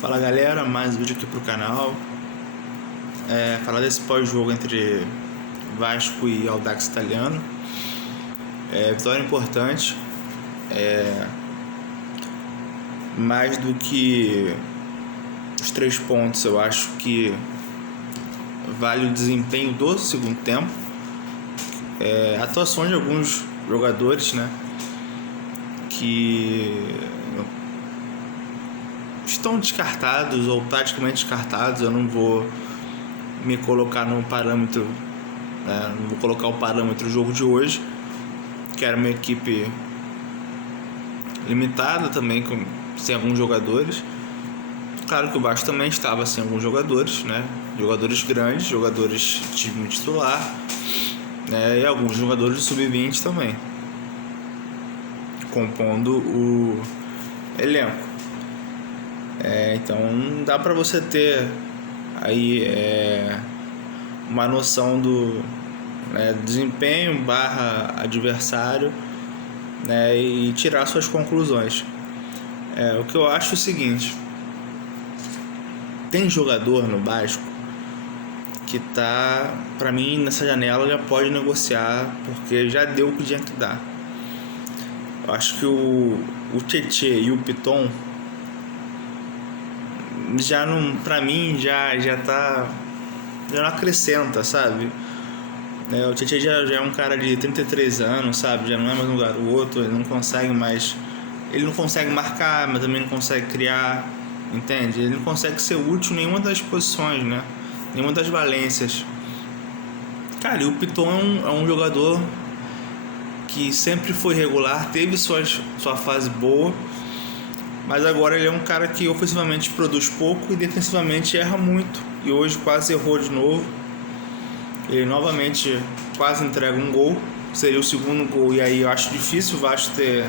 Fala galera, mais um vídeo aqui pro canal. Falar desse pós-jogo entre Vasco e Audax Italiano. Vitória importante. Mais do que os 3 pontos, eu acho que vale o desempenho do segundo tempo. Atuações de alguns jogadores, né, que estão descartados ou praticamente descartados. Eu não vou me colocar no parâmetro, não vou colocar o parâmetro do jogo de hoje, que era uma equipe limitada também, sem alguns jogadores. Claro que o Vasco também estava sem alguns jogadores, né? Jogadores grandes, jogadores de time titular, e alguns jogadores do sub-20 também, compondo o elenco. Então dá para você ter aí uma noção do desempenho / adversário, e tirar suas conclusões. O que eu acho é o seguinte: tem jogador no Vasco que tá, para mim, nessa janela já pode negociar, porque já deu o que tinha que dar. Eu acho que o Tietê e o Piton já não, pra mim, já não acrescenta, sabe? O Tietê já é um cara de 33 anos, sabe? Já não é mais um garoto, ele não consegue marcar, mas também não consegue criar, entende? Ele não consegue ser útil em nenhuma das posições, né? Nenhuma das valências. Cara, e o Piton é um jogador que sempre foi regular, teve sua fase boa, mas agora ele é um cara que ofensivamente produz pouco e defensivamente erra muito. E hoje quase errou de novo. Ele novamente quase entrega um gol. Seria o segundo gol, e aí eu acho difícil o Vasco ter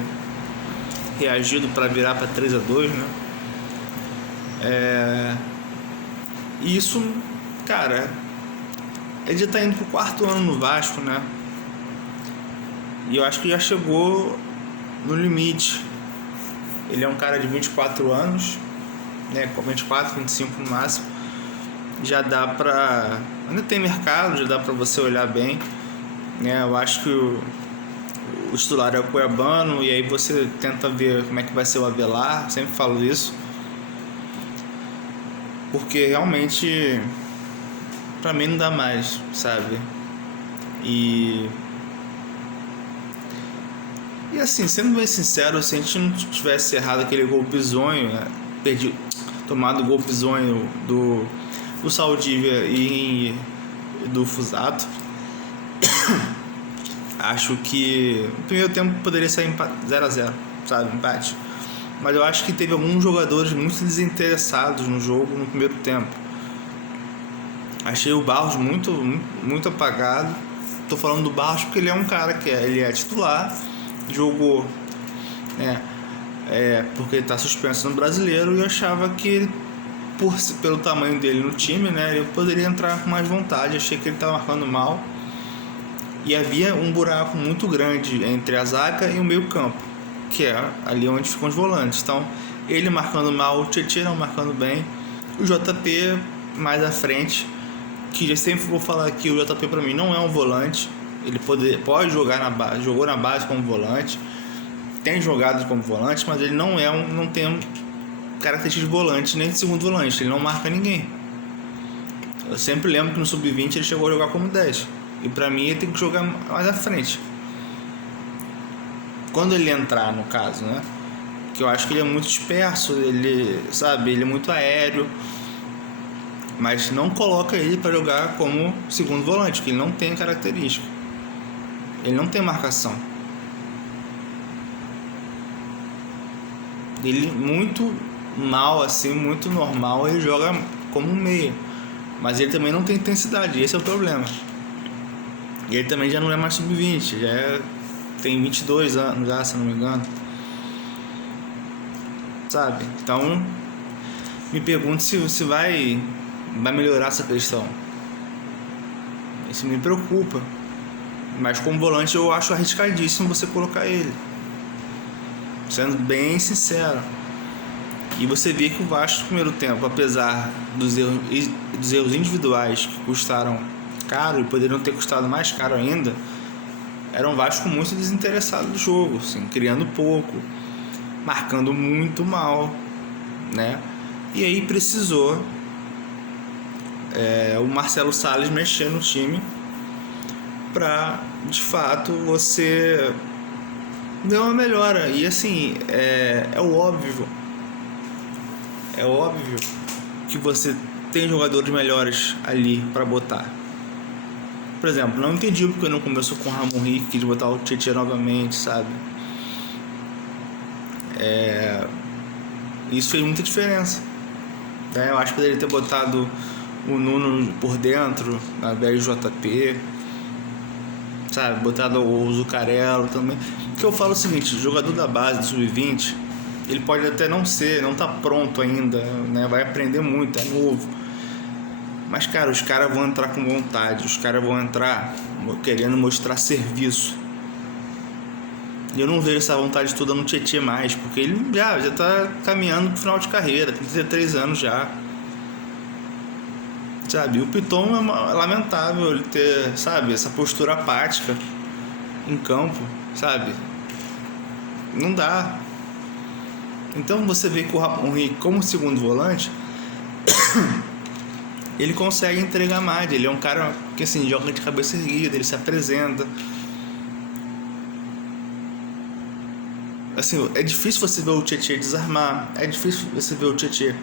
reagido para virar para 3-2, né? E isso, cara, ele já tá indo pro 4º ano no Vasco, né? E eu acho que já chegou no limite. Ele é um cara de 24 anos, com 24, 25 no máximo. Já dá pra... Ainda tem mercado, já dá pra você olhar bem, né? Eu acho que o titular é o Cuiabano, e aí você tenta ver como é que vai ser o Avelar. Sempre falo isso, porque realmente pra mim não dá mais, sabe? E assim, sendo bem sincero, se a gente não tivesse errado aquele gol bizonho, tomado o gol bizonho do Saldívia e do Fusato, acho que no primeiro tempo poderia sair 0-0, sabe? Empate. Mas eu acho que teve alguns jogadores muito desinteressados no jogo no primeiro tempo. Achei o Barros muito, muito apagado. Tô falando do Barros porque ele é um cara que ele é titular, jogou, porque ele tá suspenso no Brasileiro, e eu achava que ele, pelo tamanho dele no time, ele poderia entrar com mais vontade. Achei que ele estava marcando mal, e havia um buraco muito grande entre a zaga e o meio campo, que é ali onde ficam os volantes. Então ele marcando mal, o Tietê não marcando bem, o JP mais à frente, que já sempre vou falar que o JP para mim não é um volante. Ele pode jogar na base, jogou na base como volante, tem jogado como volante, mas ele não tem características de volante, nem de segundo volante. Ele não marca ninguém. Eu sempre lembro que no sub-20 ele chegou a jogar como 10, e pra mim ele tem que jogar mais à frente quando ele entrar, no caso, né? Que eu acho que ele é muito disperso, ele é muito aéreo, mas não coloca ele para jogar como segundo volante, porque ele não tem característica, ele não tem marcação. Ele muito mal, assim, muito normal, ele joga como um meia, mas ele também não tem intensidade. Esse é o problema. E ele também já não é mais sub-20, tem 22 anos já, se não me engano, sabe? Então me pergunto se vai melhorar essa questão. Isso me preocupa. Mas como volante eu acho arriscadíssimo você colocar ele, sendo bem sincero. E você vê que o Vasco no primeiro tempo, apesar dos erros individuais que custaram caro e poderiam ter custado mais caro ainda, era um Vasco muito desinteressado do jogo, assim, criando pouco, marcando muito mal, né? E aí precisou o Marcelo Salles mexer no time para, de fato, você ver uma melhora. E assim, é óbvio que você tem jogadores melhores ali para botar. Por exemplo, não entendi porque não começou com o Ramon Rick de botar o Tietchan novamente, sabe? Isso fez muita diferença, né? Eu acho que poderia ter botado o Nuno por dentro, ao invés do JP, sabe? Botado o Zuccarello também. Porque eu falo o seguinte: o jogador da base do Sub-20, ele pode até não tá pronto ainda, né? Vai aprender muito, é novo. Mas, cara, os caras vão entrar com vontade, os caras vão entrar querendo mostrar serviço. E eu não vejo essa vontade toda no Tietchan mais, porque ele já tá caminhando pro final de carreira, tem 33 anos já. Sabe, o Piton é lamentável ele ter, sabe, essa postura apática em campo, sabe? Não dá. Então você vê que o Ramon Rick, como segundo volante, ele consegue entregar mais. Ele é um cara que, assim, joga de cabeça erguida, ele se apresenta. Assim, é difícil você ver o Tietchan desarmar, é difícil você ver o Tietchan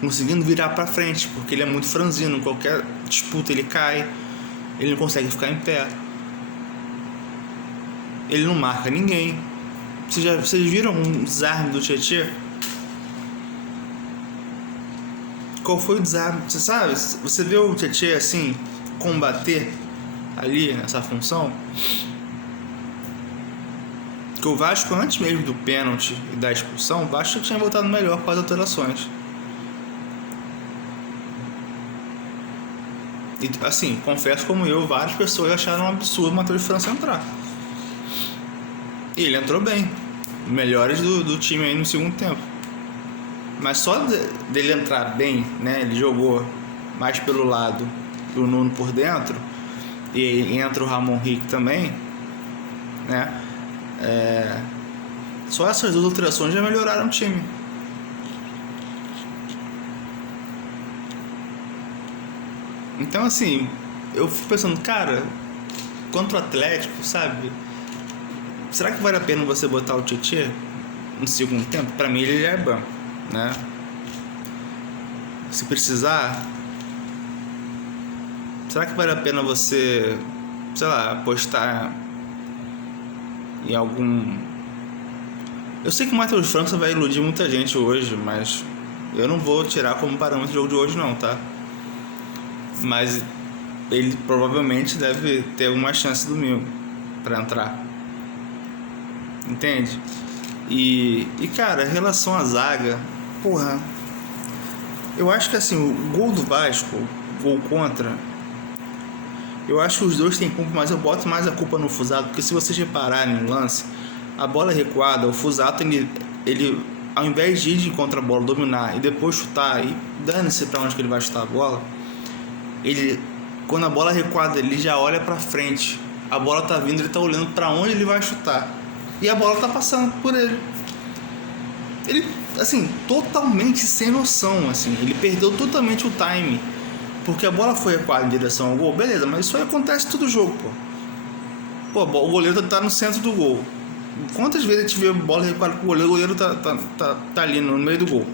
conseguindo virar pra frente, porque ele é muito franzino, qualquer disputa ele cai, ele não consegue ficar em pé, ele não marca ninguém. Vocês viram um desarme do Tietchan? Qual foi o desarme? Você sabe? Você vê o Tietchan assim, combater ali nessa função? Que o Vasco, antes mesmo do pênalti e da expulsão, o Vasco tinha voltado melhor com as alterações. E assim, confesso como eu, várias pessoas acharam um absurdo o Matheus França entrar. E ele entrou bem, melhores do time aí no segundo tempo. Mas só dele entrar bem, né? Ele jogou mais pelo lado do Nuno por dentro, e entra o Ramon Rick também, né? Só essas duas alterações já melhoraram o time. Então, assim, eu fico pensando, cara, contra o Atlético, sabe? Será que vale a pena você botar o Tietchan no segundo tempo? Pra mim ele já é banco, né? Se precisar, será que vale a pena você, sei lá, apostar em algum... Eu sei que o Matheus França vai iludir muita gente hoje, mas eu não vou tirar como parâmetro o jogo de hoje não, tá? Mas ele provavelmente deve ter alguma chance domingo pra entrar, entende? E cara, em relação à zaga, porra, eu acho que assim, o gol do Vasco, o gol contra, eu acho que os dois têm culpa, mas eu boto mais a culpa no Fusato, porque se vocês repararem no lance, a bola recuada, o Fusato, ele ao invés de ir de contra a bola, dominar e depois chutar, e dane-se pra onde que ele vai chutar a bola, ele, quando a bola é recuada, ele já olha pra frente, a bola tá vindo, ele tá olhando pra onde ele vai chutar, e a bola tá passando por ele. Ele, assim, totalmente sem noção, assim, ele perdeu totalmente o time, porque a bola foi recuada em direção ao gol, beleza, mas isso aí acontece todo jogo, pô, o goleiro tá no centro do gol. Quantas vezes a gente vê a bola recuada com o goleiro tá ali no meio do gol?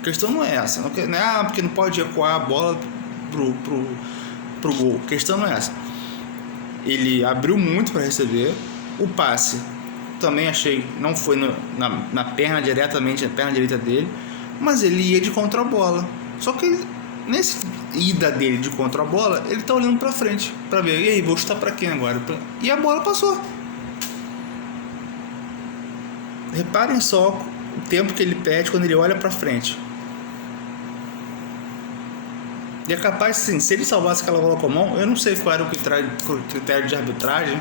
A questão não é essa, não é porque não pode recuar a bola pro gol. A questão não é essa. Ele abriu muito para receber. O passe também achei, não foi na perna diretamente, na perna direita dele, mas ele ia de contra a bola. Só que nesse ida dele de contra a bola, ele tá olhando para frente para ver, e aí, vou chutar para quem agora? E a bola passou. Reparem só o tempo que ele perde quando ele olha para frente. E é capaz, assim, se ele salvasse aquela bola com a mão, eu não sei qual era o critério de arbitragem,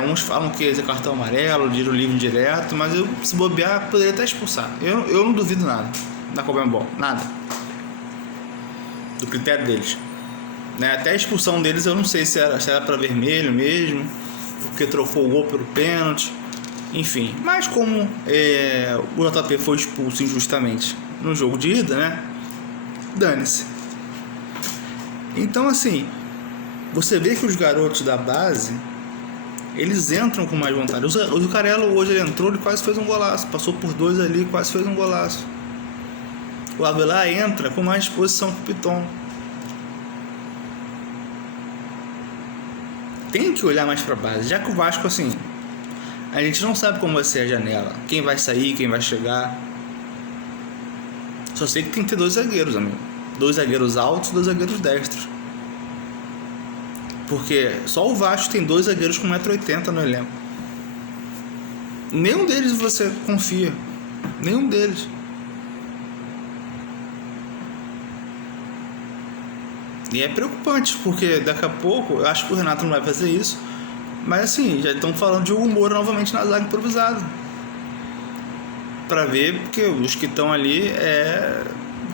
Uns falam que é cartão amarelo, tira o livro direto, mas eu, se bobear, poderia até expulsar. Eu não duvido nada da Conmebol, nada. Do critério deles. Né? Até a expulsão deles eu não sei se era para vermelho mesmo, porque trocou o gol pelo pênalti. Enfim, mas como o JP foi expulso injustamente no jogo de ida, né? Dane-se. Então assim, você vê que os garotos da base, eles entram com mais vontade. O Zuccarello hoje ele entrou, ele quase fez um golaço. Passou por 2 ali, quase fez um golaço. O Avelar entra com mais disposição que o Piton. Tem que olhar mais para base, já que o Vasco, assim, a gente não sabe como vai ser a janela, quem vai sair, quem vai chegar. Só sei que tem que ter 2 zagueiros, amigo. 2 zagueiros altos, 2 zagueiros destros. Porque só o Vasco tem 2 zagueiros com 1,80 m no elenco. Nenhum deles você confia. Nenhum deles. E é preocupante, porque daqui a pouco, eu acho que o Renato não vai fazer isso, mas assim, já estão falando de Hugo Moura novamente na zaga improvisada. Pra ver, porque os que estão ali é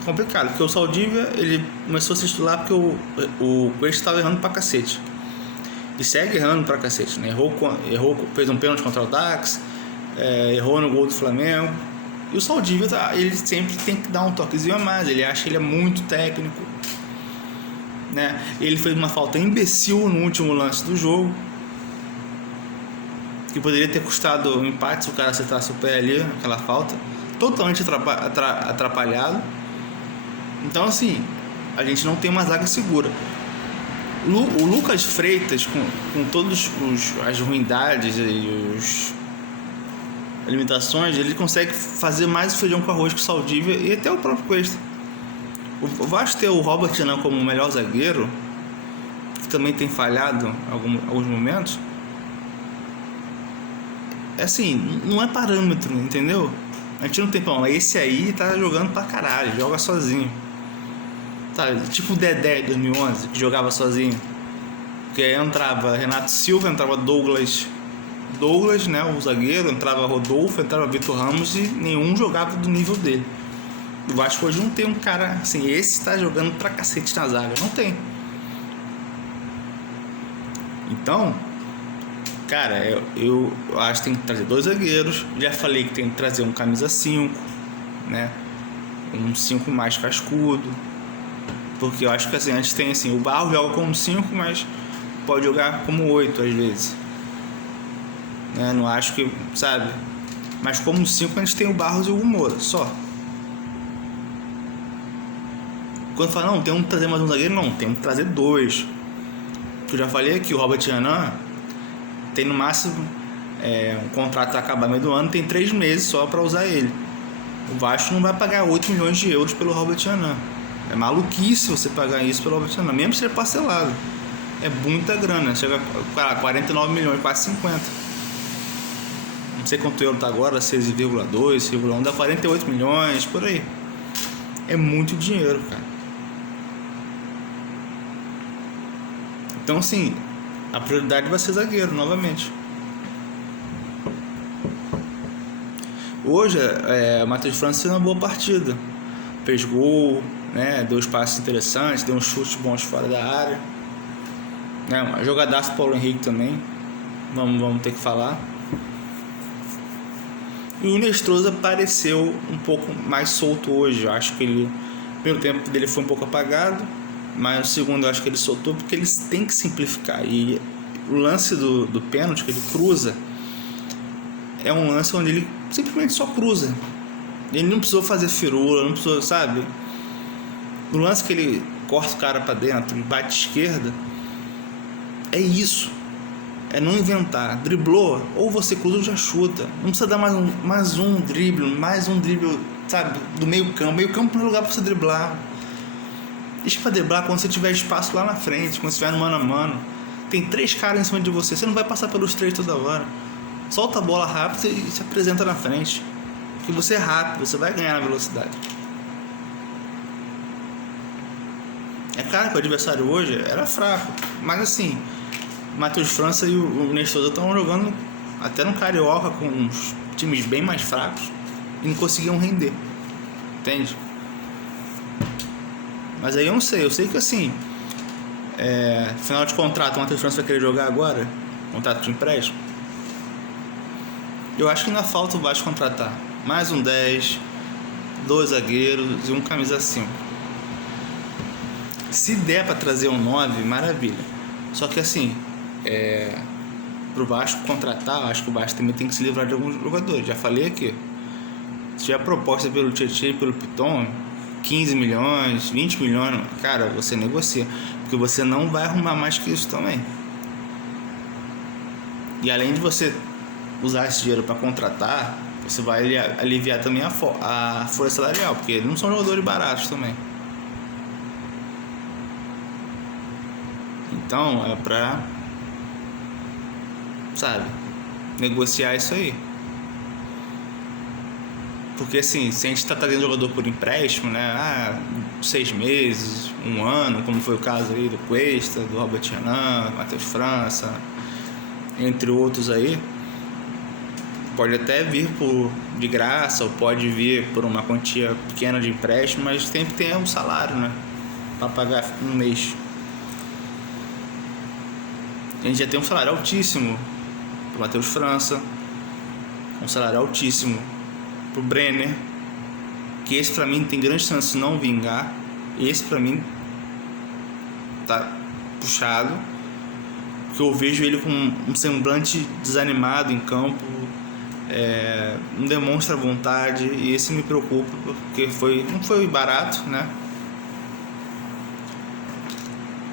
complicado. Porque o Saldívia, ele começou a se titular porque o Cuesta estava errando pra cacete. E segue errando pra cacete, né? Errou, fez um pênalti contra o Dax, errou no gol do Flamengo. E o Saldívia, ele sempre tem que dar um toquezinho a mais, ele acha que ele é muito técnico. Né? Ele fez uma falta imbecil no último lance do jogo, que poderia ter custado um empate se o cara acertasse o pé ali, aquela falta, totalmente atrapalhado. Então assim, a gente não tem uma zaga segura. O Lucas Freitas, com todas as ruindades e as limitações, ele consegue fazer mais o feijão com arroz que o Saldívia e até o próprio Cuesta. O Vasco ter o Robert Renan como o melhor zagueiro, que também tem falhado em alguns momentos, assim, não é parâmetro, entendeu? A gente não tem problema. Esse aí tá jogando pra caralho, joga sozinho. Sabe? Tipo o Dedé de 2011, que jogava sozinho. Porque aí entrava Renato Silva, entrava Douglas, né, o zagueiro, entrava Rodolfo, entrava Vitor Ramos e nenhum jogava do nível dele. O Vasco hoje não tem um cara assim, esse tá jogando pra cacete na zaga, não tem. Então, cara, eu acho que tem que trazer 2 zagueiros. Já falei que tem que trazer um camisa 5, né? Um 5 mais cascudo. Porque eu acho que assim, a gente tem assim, o Barro joga como 5, mas pode jogar como 8 às vezes. Né? Não acho que, sabe? Mas como 5 a gente tem o Barros e o Hugo Moura, só. Quando fala, não, tem que trazer mais um zagueiro, não, tem que trazer 2. Eu já falei aqui, o Robert Renan tem no máximo um contrato a acabar no meio do ano, tem 3 meses só para usar ele. O Vasco não vai pagar 8 milhões de euros pelo Robert Renan. É maluquice você pagar isso pelo Robert Renan, mesmo se ele é parcelado. É muita grana, chega a 49 milhões, quase 50. Não sei quanto euro tá agora, 6,2, 6,1, dá 48 milhões, por aí. É muito dinheiro, cara. Então, assim, a prioridade vai ser zagueiro, novamente. Hoje, o Matheus França fez uma boa partida. Fez gol, né, deu passes interessantes, deu uns chutes bons fora da área. Né, uma jogadaça do Paulo Henrique também. Vamos ter que falar. E o Nestroza pareceu um pouco mais solto hoje. Eu acho que o primeiro tempo dele foi um pouco apagado, mas o segundo eu acho que ele soltou porque eles têm que simplificar. E o lance do pênalti que ele cruza é um lance onde ele simplesmente só cruza. Ele não precisou fazer firula, não precisou, sabe? No lance que ele corta o cara pra dentro e bate esquerda, é isso. É não inventar. Driblou, ou você cruza ou já chuta. Não precisa dar mais um drible, sabe? Do meio campo. Meio campo não é lugar pra você driblar. Deixa pra driblar quando você tiver espaço lá na frente, quando você estiver no mano a mano. Tem 3 caras em cima de você, você não vai passar pelos 3 toda hora. Solta a bola rápido e se apresenta na frente. Porque você é rápido, você vai ganhar na velocidade. É claro que o adversário hoje era fraco, mas assim, Matheus França e o Nestor estão jogando até no Carioca com uns times bem mais fracos e não conseguiam render, entende? Mas aí eu não sei, eu sei que assim, final de contrato, o Matheus França vai querer jogar agora, contrato de empréstimo. Eu acho que ainda falta o Vasco contratar mais um 10, 2 zagueiros e um camisa 5. Se der para trazer um 9, maravilha. Só que assim, pro Vasco contratar, acho que o Vasco também tem que se livrar de alguns jogadores. Já falei aqui. Se tiver proposta pelo Tietchan e pelo Piton, 15 milhões, 20 milhões, cara, você negocia. Porque você não vai arrumar mais que isso também. E além de você usar esse dinheiro para contratar, você vai aliviar também a folha salarial, porque eles não são jogadores baratos também. Então é pra, sabe, negociar isso aí. Porque assim, se a gente tá trazendo jogador por empréstimo, né? 6 meses, 1 ano, como foi o caso aí do Cuesta, do Robert Renan, Matheus França, entre outros aí, pode até vir de graça ou pode vir por uma quantia pequena de empréstimo, mas sempre tem um salário, né? Pra pagar no mês. A gente já tem um salário altíssimo pro Matheus França, um salário altíssimo pro Brenner, que esse pra mim tem grande chance de não vingar. Esse pra mim tá puxado, porque eu vejo ele com um semblante desanimado em campo, não demonstra vontade, e esse me preocupa, porque não foi barato, né?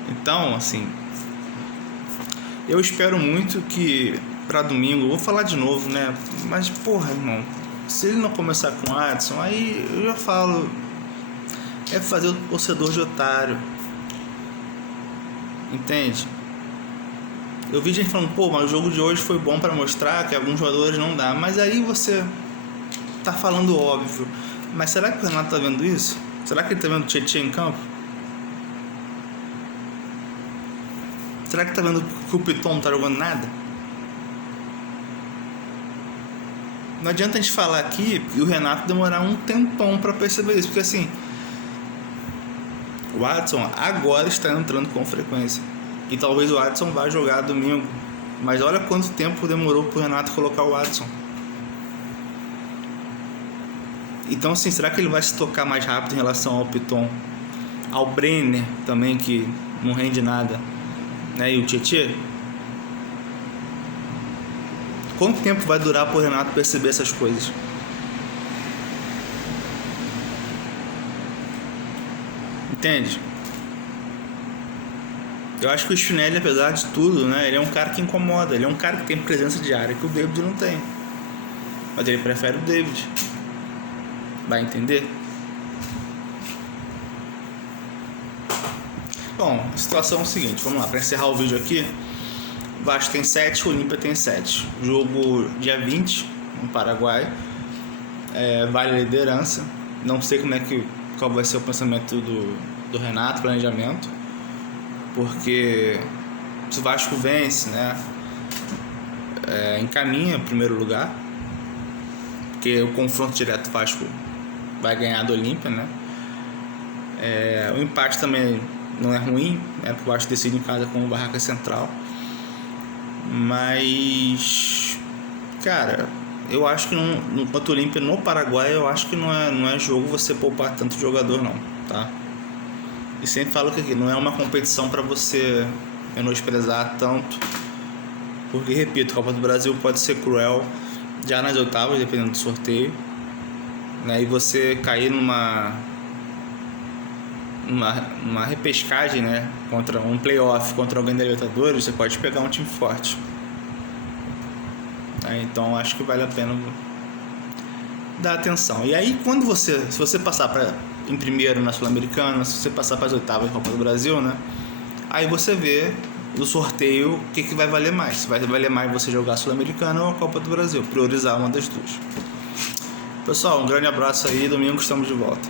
Então, assim, eu espero muito que pra domingo, eu vou falar de novo, né? Mas, porra, irmão, se ele não começar com o Adson, aí eu já falo, é fazer o torcedor de otário, entende? Eu vi gente falando, pô, mas o jogo de hoje foi bom pra mostrar que alguns jogadores não dá, mas aí você tá falando óbvio. Mas será que o Renato tá vendo isso? Será que ele tá vendo o Tietchan em campo? Será que tá vendo que o Piton não tá jogando nada? Não adianta a gente falar aqui e o Renato demorar um tempão pra perceber isso, porque assim, o Adson agora está entrando com frequência. E talvez o Adson vá jogar domingo. Mas olha quanto tempo demorou pro Renato colocar o Adson. Então assim, será que ele vai se tocar mais rápido em relação ao Piton? Ao Brenner também, que não rende nada, né? E o Tietchan? Quanto tempo vai durar pro Renato perceber essas coisas? Entende? Eu acho que o Spinelli, apesar de tudo, né, ele é um cara que incomoda, ele é um cara que tem presença de área que o David não tem. Mas ele prefere o David. Vai entender? Bom, a situação é o seguinte, vamos lá, para encerrar o vídeo aqui. O Vasco tem 7, o Olímpia tem 7. Jogo dia 20, no Paraguai. Vale a liderança. Não sei qual vai ser o pensamento do Renato, planejamento. Porque se o Vasco vence, né, encaminha em primeiro lugar, porque o confronto direto o Vasco vai ganhar do Olímpia, né? O empate também não é ruim, né, porque o Vasco decide em casa com o Barraca Central. Mas, cara, eu acho que contra o Olímpia no Paraguai, eu acho que não é jogo você poupar tanto jogador não, tá? E sempre falo que aqui não é uma competição para você menosprezar tanto, porque, repito, a Copa do Brasil pode ser cruel já nas oitavas, dependendo do sorteio, né? E você cair numa repescagem, né? Contra um playoff, contra alguém da Libertadores, você pode pegar um time forte. Então acho que vale a pena dar atenção. E aí, se você passar em primeiro na Sul-Americana, se você passar para as oitavas da Copa do Brasil, né? Aí você vê no sorteio o que vai valer mais. Se vai valer mais você jogar a Sul-Americana ou a Copa do Brasil. Priorizar uma das duas. Pessoal, um grande abraço aí. Domingo estamos de volta.